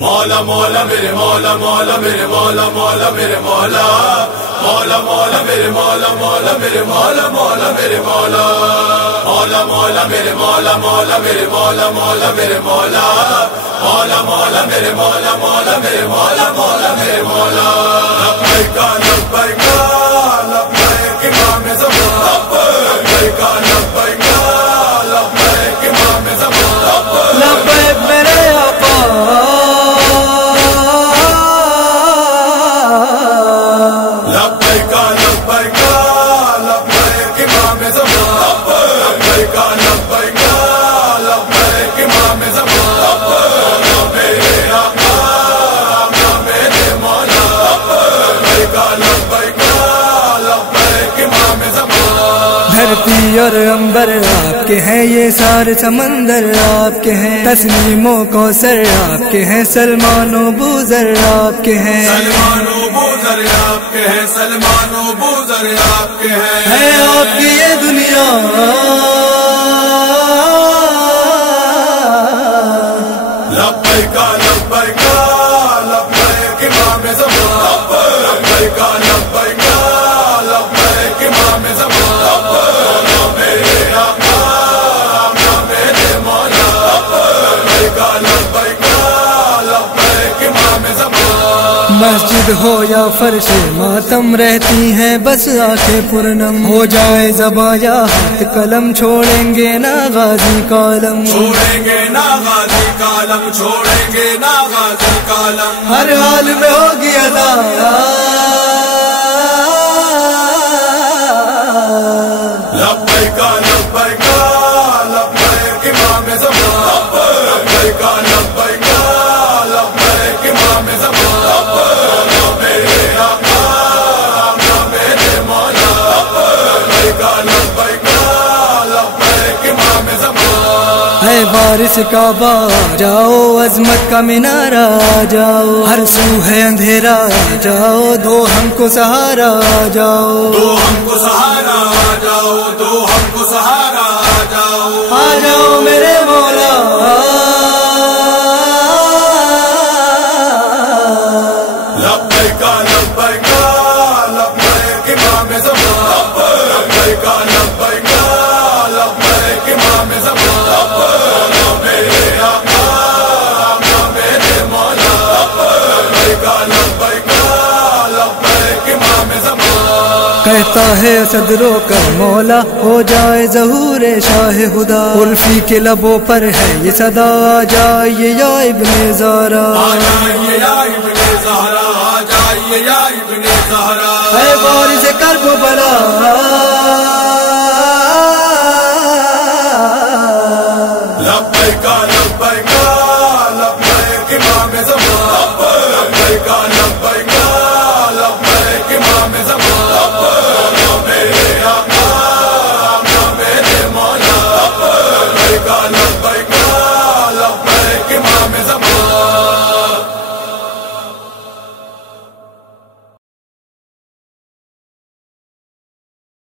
مولا مولا میرے مولا مولا میرے مولا مولا میرے مولا مولا مولا میرے مولا مولا میرے مولا مولا میرے مولا مولا مولا میرے مولا مولا میرے مولا مولا میرے مولا مولا مولا میرے مولا مولا میرے مولا مولا میرے مولا لبیک لبیک لبیک امام زمان لبیک لبیک لبیک امام زمان لبیک میرے آقا دھرتی اور عنبر آپ کے ہیں، یہ سارے سمندر آپ کے ہیں، تسنیم و کوثر آپ کے ہیں، سلمان و بوذر آپ کے ہیں، سلمان و بوذر آپ کے ہیں، سلمان و بوذر آپ کے ہیں، ہے آپ کی یہ دنیا لبیک لبیک لبیک امام زمان لبیک لبیک لبیک امام زمان میرے آقا میرے مولا لبیک لبیک لبیک امام زمان مسجد ہو یا فرش ماتم رہتی ہیں بس آنکھیں پرنم، ہو جائے زباں یا ہاتھ قلم چھوڑیں گے نا غازی کالم، چھوڑیں گے نا غازی کالم، چھوڑیں گے نا غازی کالم، ہر حال میں ہوگی ادا لبیک لبیک لبیک امام زمان لبیک لبیک لبیک امام زمان میرے آقا میرے مولا لبیک لبیک لبیک امام زمان اے وارث کعبہ جاؤ، عظمت کا مینارہ جاؤ، ہر سو ہے اندھیرا جاؤ، دو ہم کو سہارا جاؤ، دو ہم کو سہارا جاؤ، دو ہم کو سہارا جاؤ، آ جاؤ میرے مولا لبیک لبیک لبیک امام زمان لبیک لبیک لبیک امام زمان میرے آقا میرے مولا لبیک لبیک لبیک امام زمان کہتا ہے اسد رو کر مولا ہو جائے ظہور شاہ خدا، الفی کے لبوں پر ہے یہ صدا، آ جائیے یا ابن زہرا، آ جائیے یا ابن زہرا، آ جائیے یا ابن زہرا، اے وارث کرب و بلا